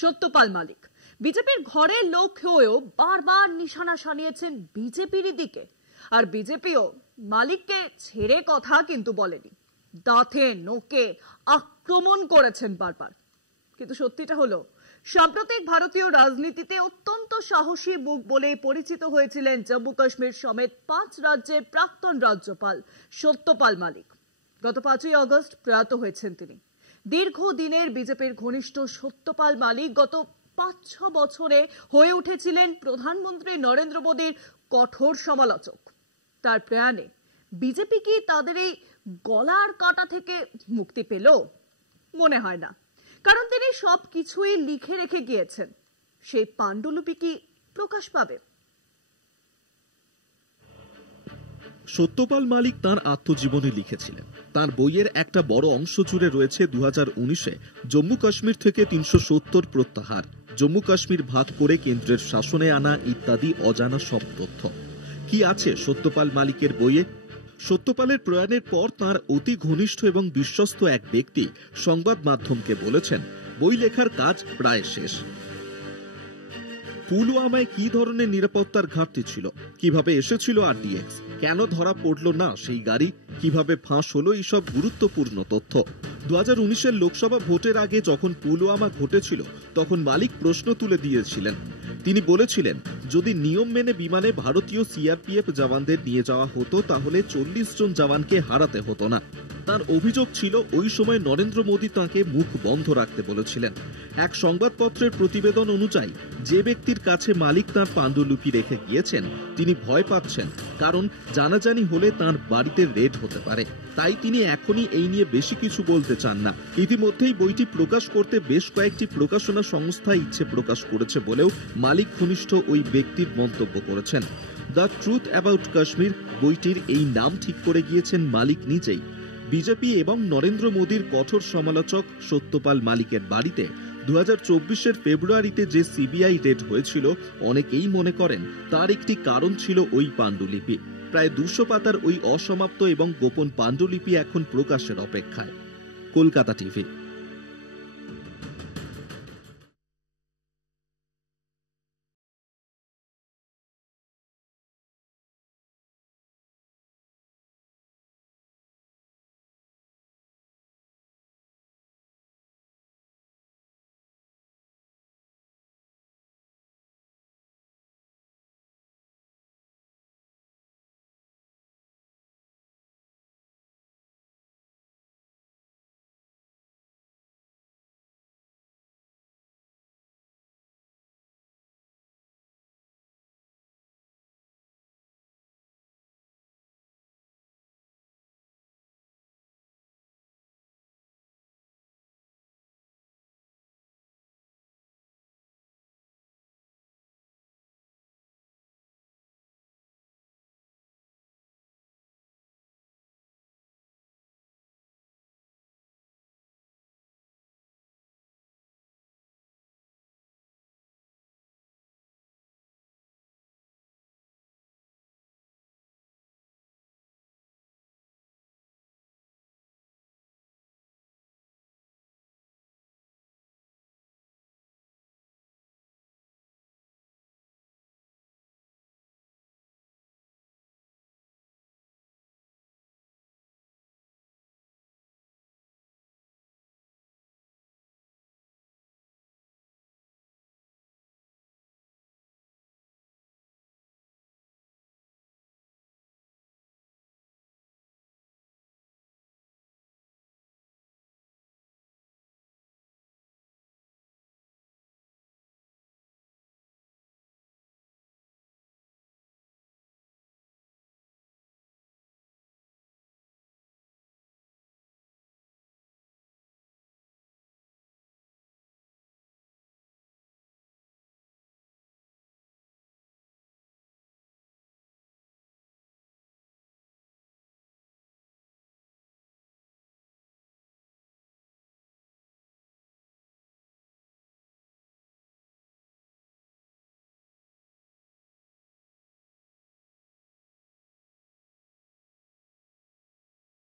সত্যপাল মালিক বিজেপির ঘরের লোক হয়েও বারবার নিশানা সানিয়েছেন বিজেপির দিকে। আর বিজেপিও মালিককে ছেড়ে কথা কিন্তু বলেনি, দাঁতে নোকে আক্রমণ করেছেন বারবার। কিন্তু সত্যিটা হলো, সাম্প্রতিক ভারতীয় রাজনীতিতে অত্যন্ত সাহসী মুখ বলে পরিচিত হয়েছিলেন জম্মু কাশ্মীর সমেত 5 রাজ্যের প্রাক্তন রাজ্যপাল সত্যপাল মালিক। গত 5ই আগস্ট প্রয়াত হয়েছেন তিনি। দীর্ঘদিনের বিজেপির ঘনিষ্ঠ সত্যপাল মালিক গত 5-6 বছরে হয়ে উঠেছিলেন প্রধানমন্ত্রী নরেন্দ্র মোদীর কঠোর সমালোচক। তার প্রয়াণে বিজেপি কি তাদের এই গলার কাটা থেকে মুক্তি পেল? মনে হয় না, কারণ তিনি সবকিছুই লিখে রেখে গিয়েছেন। সেই পাণ্ডুলিপি কি প্রকাশ পাবে? সত্যপাল মালিক তাঁর আত্মজীবনী লিখেছিলেন। তাঁর বইয়ের একটা বড় অংশ জুড়ে রয়েছে 2019-এ জম্মু কাশ্মীর থেকে 370 প্রত্যাহার, জম্মু কাশ্মীর ভাগ করে কেন্দ্রের শাসনে আনা ইত্যাদি অজানা সব তথ্য। কি আছে সত্যপাল মালিকের বইয়ে? সত্যপালের প্রয়াণের পর তাঁর অতি ঘনিষ্ঠ এবং বিশ্বস্ত এক ব্যক্তি সংবাদ মাধ্যমকে বলেছেন, বই লেখার কাজ প্রায় শেষ। পুলওয়ামায় কি ধরনের নিরাপত্তার ঘাটতি ছিল, কিভাবে এসেছিল RDX, কেন ধরা পড়ল না সেই গাড়ি, কিভাবে ফাঁস হলো, এইসব গুরুত্বপূর্ণ তথ্য। 2019-এর লোকসভা ভোটের আগে যখন পুলওয়ামা ঘটেছিল, তখন মালিক প্রশ্ন তুলে দিয়েছিলেন। তিনি বলেছিলেন, যদি নিয়ম মেনে বিমানে ভারতীয় CRPF জওয়ানদের নিয়ে যাওয়া হতো তাহলে 40 জন জওয়ানকে হারাতে হতো না। তার অভিযোগ ছিল ওই সময় নরেন্দ্র মোদী তাঁকে মুখ বন্ধ রাখতে বলেছিলেন। এক সংবাদপত্রের প্রতিবেদন অনুযায়ী যে ব্যক্তির কাছে মালিক তাঁর পাণ্ডুলিপি রেখে গিয়েছেন তিনি ভয় পাচ্ছেন, কারণ জানাজানি হলে তাঁর বাড়িতে রেড হতে পারে। তাই তিনি এখনই এই নিয়ে বেশি কিছু বলতে চান না। ইতিমধ্যেই বইটি প্রকাশ করতে বেশ কয়েকটি প্রকাশনা সংস্থা ইচ্ছে প্রকাশ করেছে বলেও মালিক ঘনিষ্ঠ ওই ব্যক্তির মন্তব্য করেছেন। দ্য ট্রুথ অ্যাবাউট কাশ্মীর বইটির এই নাম ঠিক করে গিয়েছেন মালিক নিজেই। বিজেপি এবং নরেন্দ্র মোদীর কঠোর সমালোচক সত্যপাল মালিকের বাড়িতে 2024-এর ফেব্রুয়ারিতে যে CBI রেড হয়েছিল, অনেকেই মনে করেন তার একটি কারণ ছিল ওই পাণ্ডুলিপি। প্রায় 200 পাতার ওই অসমাপ্ত এবং গোপন পাণ্ডুলিপি এখন প্রকাশের অপেক্ষায়। কলকাতা টিভি।